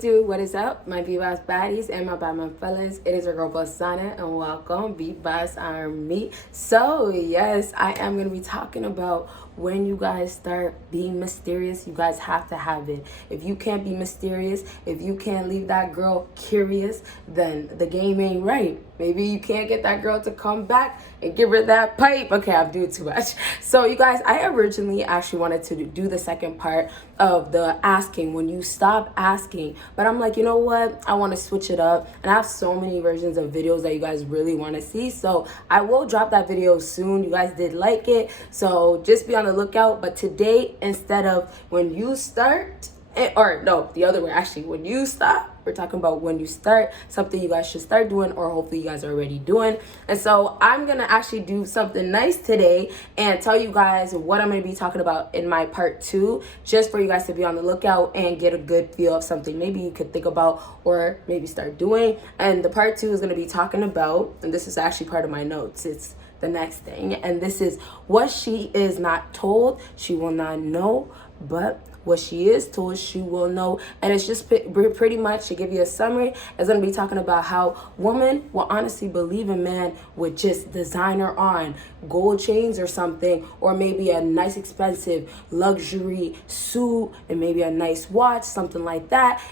it do? What is up? My BBossBaddies and my Batman fellas. It is your girl Bosana and welcome BBossArmy. So yes, I am going to be talking about when you guys start being mysterious. You guys have to have it. If you can't be mysterious, if you can't leave that girl curious, then the game ain't right. Maybe you can't get that girl to come back and give her that pipe. Okay, I'm doing too much. So you guys, I originally actually wanted to do the second part of the asking, when you stop asking. But I'm like, you know what? I want to switch it up. And I have so many versions of videos that you guys really want to see. So I will drop that video soon. You guys did like it. So just be on the lookout. But today, instead of when you start, or no, the other way, actually, when you stop, we're talking about when you start, something you guys should start doing, or hopefully you guys are already doing. And so I'm gonna actually do something nice today and tell you guys what I'm gonna be talking about in my part 2, just for you guys to be on the lookout and get a good feel of something maybe you could think about or maybe start doing. And the part 2 is gonna be talking about, and this is actually part of my notes, it's the next thing, and this is what she is not told, she will not know, but what she is told, she will know. And it's just pretty much, to give you a summary, it's going to be talking about how women will honestly believe a man with just designer on, gold chains or something, or maybe a nice expensive luxury suit and maybe a nice watch, something like that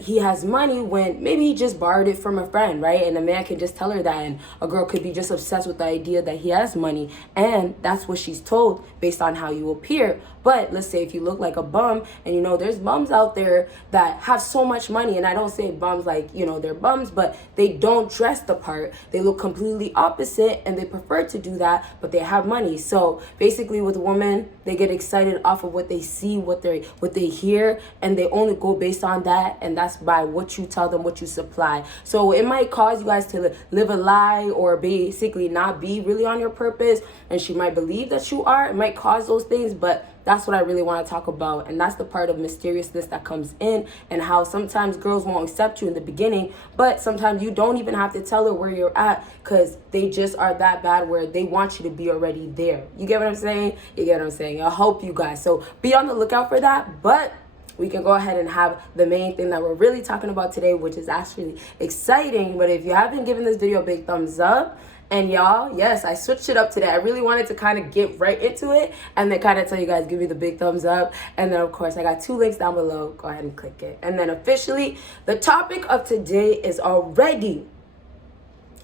he has money, when maybe he just borrowed it from a friend, right? And a man can just tell her that, and a girl could be just obsessed with the idea that he has money, and that's what she's told based on how you appear. But let's say if you look like a bum, and you know there's bums out there that have so much money, and I don't say bums like, you know, they're bums, but they don't dress the part, they look completely opposite, and they prefer to do that, but they have money. So basically with women, they get excited off of what they see, what they hear, and they only go based on that, and that's by what you tell them, what you supply. So it might cause you guys to live a lie, or basically not be really on your purpose, and she might believe that you are. It might cause those things, but that's what I really want to talk about. And that's the part of mysteriousness that comes in, and how sometimes girls won't accept you in the beginning, but sometimes you don't even have to tell her where you're at, because they just are that bad where they want you to be already there. You get what I'm saying? You get what I'm saying? I hope you guys. So be on the lookout for that. But we can go ahead and have the main thing that we're really talking about today, which is actually exciting. But if you haven't given this video a big thumbs up, and y'all, yes, I switched it up today. I really wanted to kind of get right into it and then kind of tell you guys, give me the big thumbs up. And then, of course, I got 2 links down below. Go ahead and click it. And then officially, the topic of today is already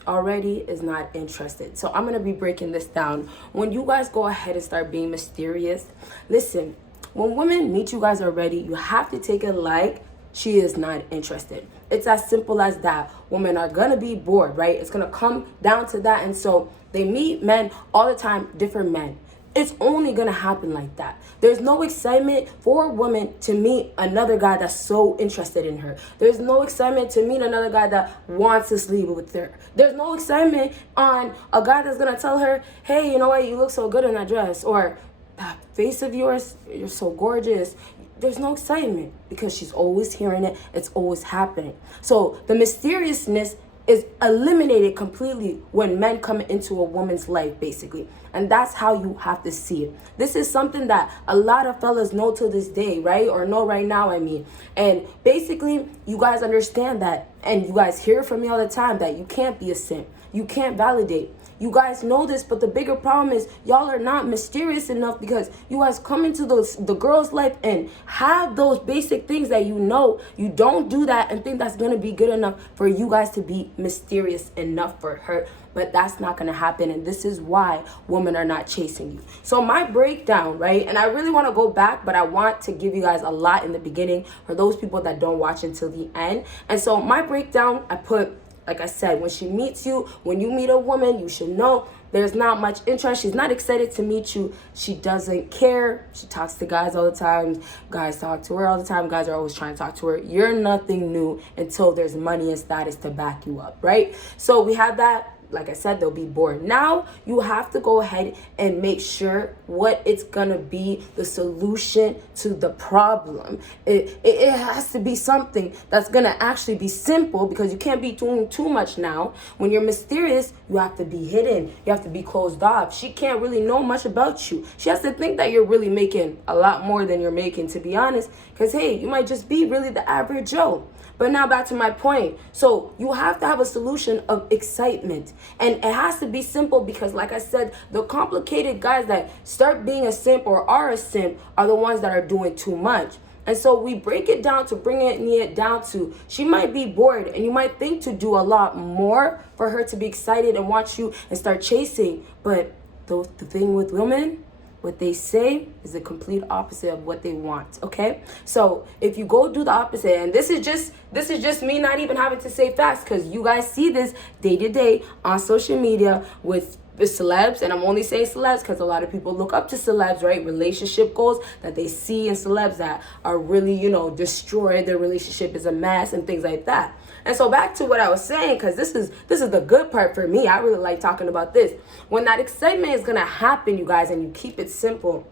is not interested. So I'm going to be breaking this down. When you guys go ahead and start being mysterious, listen, when women meet you guys already, you have to take it like she is not interested. It's as simple as that. Women are gonna be bored, right? It's gonna come down to that. And so they meet men all the time, different men. It's only gonna happen like that. There's no excitement for a woman to meet another guy that's so interested in her. There's no excitement to meet another guy that wants to sleep with her. There's no excitement on a guy that's gonna tell her, hey, you know what, you look so good in that dress, or that face of yours, you're so gorgeous. There's no excitement, because she's always hearing it. It's always happening. So the mysteriousness is eliminated completely when men come into a woman's life, basically. And that's how you have to see it. This is something that a lot of fellas know to this day, right? Or know right now, I mean. And basically, you guys understand that, and you guys hear from me all the time, that you can't be a simp. You can't validate. You guys know this, but the bigger problem is y'all are not mysterious enough, because you guys come into the girl's life and have those basic things that you know. You don't do that and think that's going to be good enough for you guys to be mysterious enough for her. But that's not going to happen, and this is why women are not chasing you. So my breakdown, right, and I really want to go back, but I want to give you guys a lot in the beginning for those people that don't watch until the end. And so my breakdown, I put, like I said, when she meets you, when you meet a woman, you should know there's not much interest. She's not excited to meet you. She doesn't care. She talks to guys all the time. Guys talk to her all the time. Guys are always trying to talk to her. You're nothing new until there's money and status to back you up, right? So we have that. like I said, they'll be bored. Now you have to go ahead and make sure what it's gonna be the solution to the problem. It has to be something that's gonna actually be simple, because you can't be doing too much now. When you're mysterious, you have to be hidden. You have to be closed off. She can't really know much about you. She has to think that you're really making a lot more than you're making, to be honest, because hey, you might just be really the average Joe. But now back to my point. So you have to have a solution of excitement. And it has to be simple, because like I said, the complicated guys that start being a simp or are a simp are the ones that are doing too much. And so we break it down to bringing it down to, she might be bored and you might think to do a lot more for her to be excited and watch you and start chasing. But the thing with women, what they say is the complete opposite of what they want, okay? So if you go do the opposite, and this is just me not even having to say facts, because you guys see this day to day on social media with the celebs, and I'm only saying celebs because a lot of people look up to celebs, right? Relationship goals that they see in celebs that are really, destroyed. Their relationship is a mess and things like that. And so back to what I was saying, because this is the good part for me. I really like talking about this. When that excitement is going to happen, you guys, and you keep it simple,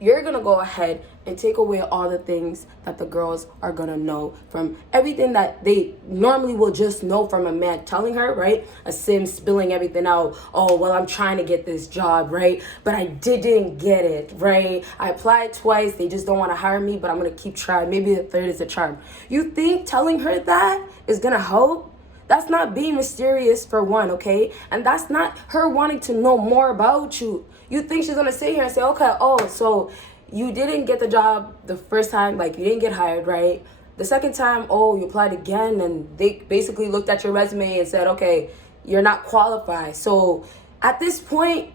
you're going to go ahead and take away all the things that the girls are going to know from everything that they normally will just know from a man telling her, right? A sim spilling everything out. Oh, well, I'm trying to get this job, right? But I didn't get it, right? I applied twice. They just don't want to hire me, but I'm going to keep trying. Maybe the third is a charm. You think telling her that is going to help? That's not being mysterious, for one, okay? And that's not her wanting to know more about you. You think she's going to sit here and say, okay, oh, so you didn't get the job the first time, like you didn't get hired, right? The second time, oh, you applied again, and they basically looked at your resume and said, okay, you're not qualified. So at this point,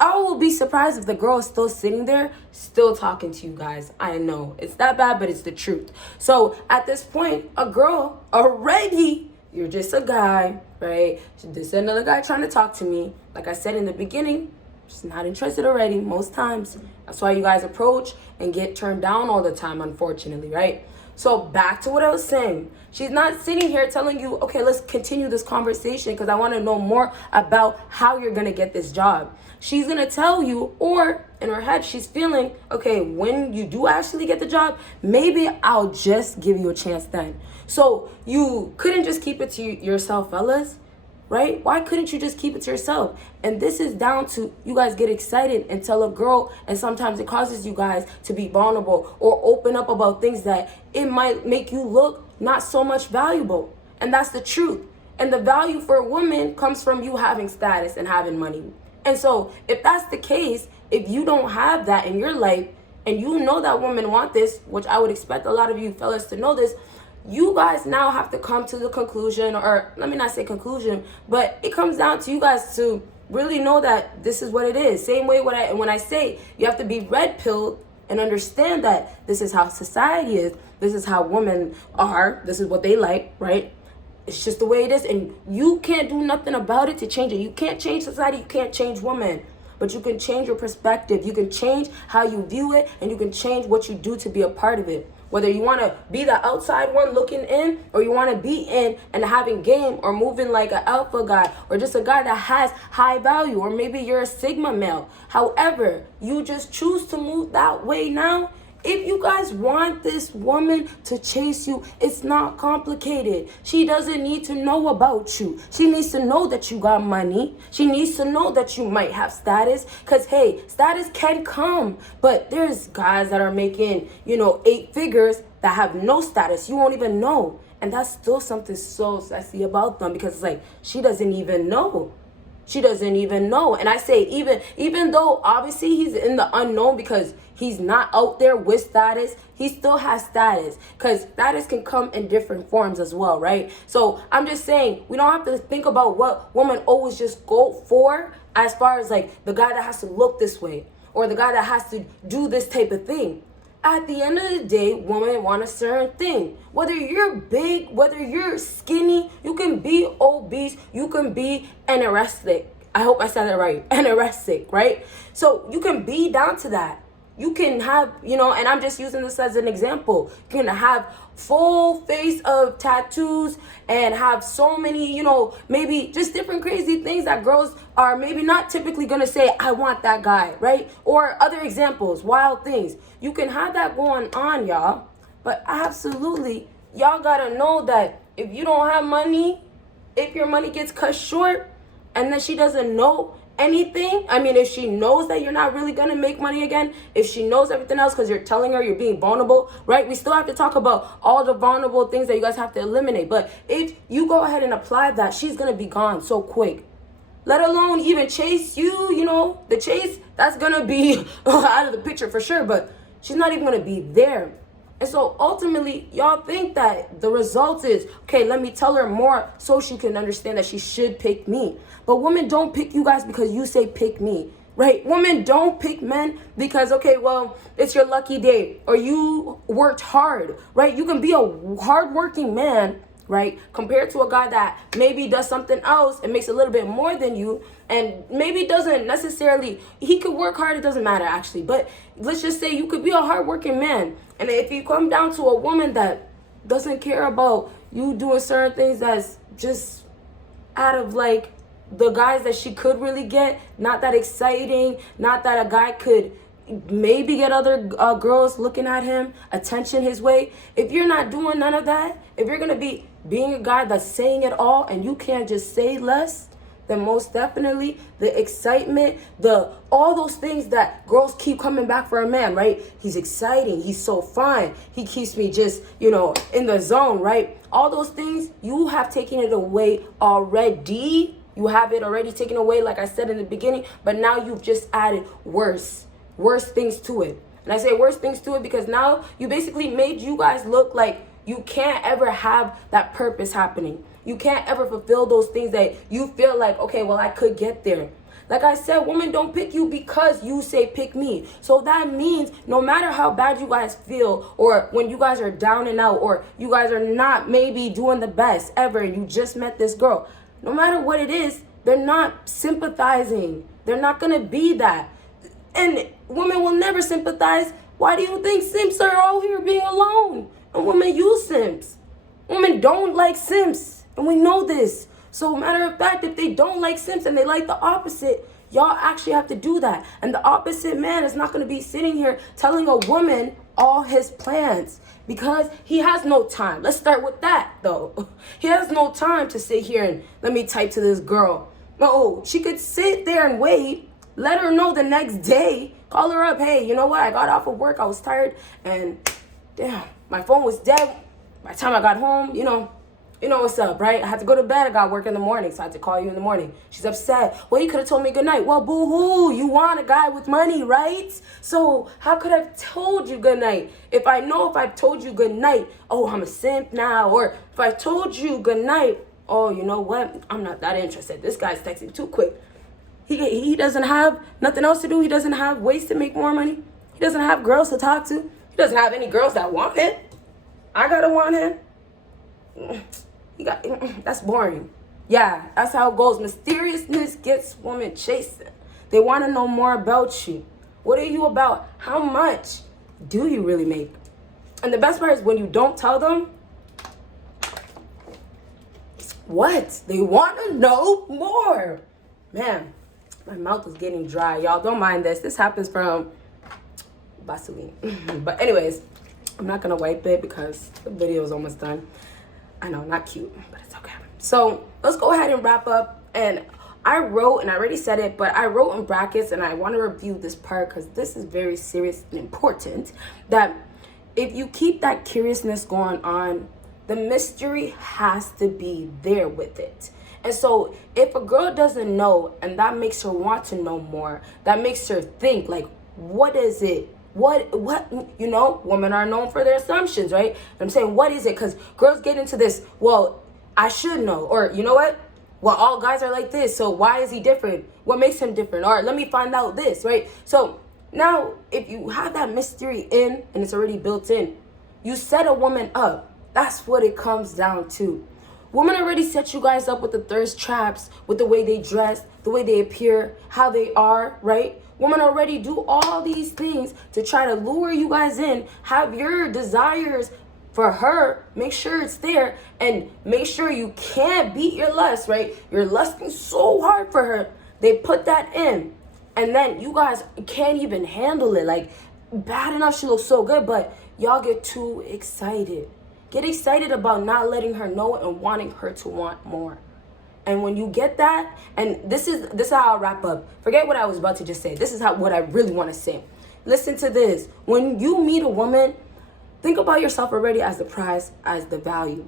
I will be surprised if the girl is still sitting there, still talking to you guys. I know it's that bad, but it's the truth. So at this point, a girl already, you're just a guy, right? There's another guy trying to talk to me. Like I said in the beginning, she's not interested already most times. That's why you guys approach and get turned down all the time, unfortunately, right? So back to what I was saying. She's not sitting here telling you, okay, let's continue this conversation because I want to know more about how you're going to get this job. She's going to tell you, or in her head, she's feeling, okay, when you do actually get the job, maybe I'll just give you a chance then. So you couldn't just keep it to yourself, fellas. Right? Why couldn't you just keep it to yourself? And this is down to you guys get excited and tell a girl, and sometimes it causes you guys to be vulnerable or open up about things that it might make you look not so much valuable. And that's the truth. And the value for a woman comes from you having status and having money. And so if that's the case, if you don't have that in your life and you know that women want this, which I would expect a lot of you fellas to know this, you guys now have to come to the conclusion, or let me not say conclusion, but it comes down to you guys to really know that this is what it is. Same way when I say you have to be red pilled and understand that this is how society is. This is how women are. This is what they like, right? It's just the way it is. And you can't do nothing about it to change it. You can't change society. You can't change women. But you can change your perspective. You can change how you view it, and you can change what you do to be a part of it. Whether you want to be the outside one looking in, or you want to be in and having game, or moving like an alpha guy, or just a guy that has high value, or maybe you're a sigma male. However, you just choose to move that way now. If you guys want this woman to chase you, it's not complicated. She doesn't need to know about you. She needs to know that you got money. She needs to know that you might have status. Because, hey, status can come. But there's guys that are making, 8 figures that have no status. You won't even know. And that's still something so sexy about them, because it's like, she doesn't even know. She doesn't even know. And I say even though obviously he's in the unknown because he's not out there with status, he still has status, because status can come in different forms as well, right? So I'm just saying, we don't have to think about what women always just go for, as far as like the guy that has to look this way, or the guy that has to do this type of thing. At the end of the day, women want a certain thing. Whether you're big, whether you're skinny, you can be obese, you can be anorexic. I hope I said it right. Anorexic, right? So you can be down to that. You can have, you know, and I'm just using this as an example. You can have full face of tattoos and have so many, you know, maybe just different crazy things that girls are maybe not typically gonna say, I want that guy, right? Or other examples, wild things. You can have that going on, y'all. But absolutely, y'all gotta know that if you don't have money, if your money gets cut short and then she doesn't know anything, I mean, if she knows that you're not really gonna make money again, if she knows everything else because you're telling her you're being vulnerable, right? We still have to talk about all the vulnerable things that you guys have to eliminate. But if you go ahead and apply that, she's gonna be gone so quick. Let alone even chase you, you know, the chase, that's gonna be out of the picture for sure, but she's not even gonna be there. And so ultimately, y'all think that the result is, okay, let me tell her more so she can understand that she should pick me. But women don't pick you guys because you say pick me, right? Women don't pick men because, okay, well, it's your lucky day or you worked hard, right? You can be a hardworking man, right, compared to a guy that maybe does something else and makes a little bit more than you and maybe doesn't necessarily, he could work hard, it doesn't matter actually, but let's just say you could be a hardworking man, and if you come down to a woman that doesn't care about you doing certain things that's just out of like the guys that she could really get, not that exciting, not that a guy could maybe get other girls looking at him, attention his way. If you're not doing none of that, if you're gonna be being a guy that's saying it all and you can't just say less, then most definitely the excitement, all those things that girls keep coming back for a man, right? He's exciting, he's so fun, he keeps me just, you know, in the zone, right? All those things, you have taken it away already. You have it already taken away, like I said in the beginning, but now you've just added worse things to it. And I say worse things to it because now you basically made you guys look like you can't ever have that purpose happening. You can't ever fulfill those things that you feel like, okay, well, I could get there. Like I said, women don't pick you because you say pick me. So that means no matter how bad you guys feel, or when you guys are down and out, or you guys are not maybe doing the best ever and you just met this girl, no matter what it is, they're not sympathizing. They're not going to be that. And women will never sympathize. Why do you think simps are all here being alone? And women use simps. Women don't like simps. And we know this. So matter of fact, if they don't like simps and they like the opposite, y'all actually have to do that. And the opposite man is not going to be sitting here telling a woman all his plans because he has no time. Let's start with that, though. He has no time to sit here and let me type to this girl. No, she could sit there and wait. Let her know the next day. Call her up. Hey, you know what? I got off of work. I was tired. And damn, my phone was dead. By the time I got home, you know what's up, right? I had to go to bed. I got work in the morning, so I had to call you in the morning. She's upset. Well, you could have told me good night. Well, boo-hoo. You want a guy with money, right? So how could I have told you good night? If I told you good night, oh, I'm a simp now. Or if I told you good night, oh, you know what? I'm not that interested. This guy's texting too quick. He doesn't have nothing else to do. He doesn't have ways to make more money. He doesn't have girls to talk to. He doesn't have any girls that want him. I gotta want him. That's boring. Yeah, that's how it goes. Mysteriousness gets women chasing. They want to know more about you. What are you about? How much do you really make? And the best part is when you don't tell them what they want to know more. Man, my mouth is getting dry. Y'all don't mind this. This happens from Vaseline. But anyways, I'm not going to wipe it because the video is almost done. I know, not cute, but it's okay. So let's go ahead and wrap up. And I wrote, and I already said it, but I wrote in brackets, and I want to review this part because this is very serious and important, that if you keep that curiousness going on, the mystery has to be there with it. And so if a girl doesn't know, and that makes her want to know more, that makes her think, like, what is it? What, you know, women are known for their assumptions, right? I'm saying, what is it? Because girls get into this, well, I should know. Or, you know what? Well, all guys are like this, so why is he different? What makes him different? Or let me find out this, right? So now, if you have that mystery in, and it's already built in, you set a woman up. That's what it comes down to. Women already set you guys up with the thirst traps, with the way they dress, the way they appear, how they are, right? Women already do all these things to try to lure you guys in, have your desires for her, make sure it's there, and make sure you can't beat your lust, right? You're lusting so hard for her. They put that in, and then you guys can't even handle it. Like, bad enough she looks so good, but y'all get too excited. Get excited about not letting her know and wanting her to want more. And when you get that, and this is how I'll wrap up. Forget what I was about to just say. This is what I really want to say. Listen to this. When you meet a woman, think about yourself already as the prize, as the value.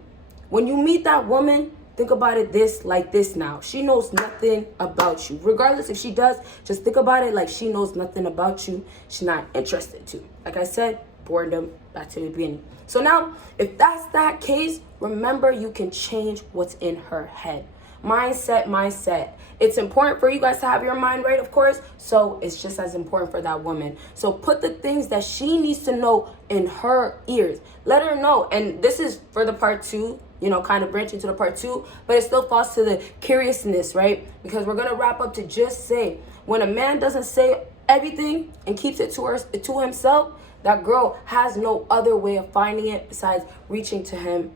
When you meet that woman, think about it like this now. She knows nothing about you. Regardless if she does, just think about it like she knows nothing about you. She's not interested to. Like I said, boredom, back to the beginning. So now, if that's that case, remember you can change what's in her head. Mindset. It's important for you guys to have your mind right, of course. So it's just as important for that woman. So put the things that she needs to know in her ears. Let her know. And this is for the part 2, kind of branching to the part 2, but it still falls to the curiousness, right? Because we're going to wrap up to just say, when a man doesn't say everything and keeps it to himself, that girl has no other way of finding it besides reaching to him.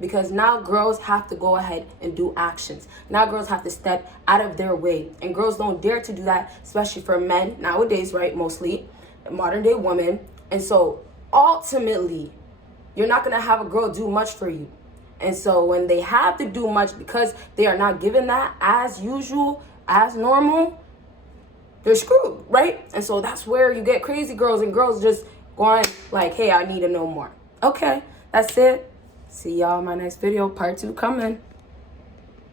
Because now girls have to go ahead and do actions. Now girls have to step out of their way. And girls don't dare to do that, especially for men nowadays, right? Mostly modern day women. And so ultimately, you're not going to have a girl do much for you. And so when they have to do much because they are not given that as usual, as normal, they're screwed, right? And so that's where you get crazy girls and girls just going like, hey, I need to know more. Okay, that's it. See y'all in my next video. Part 2 coming.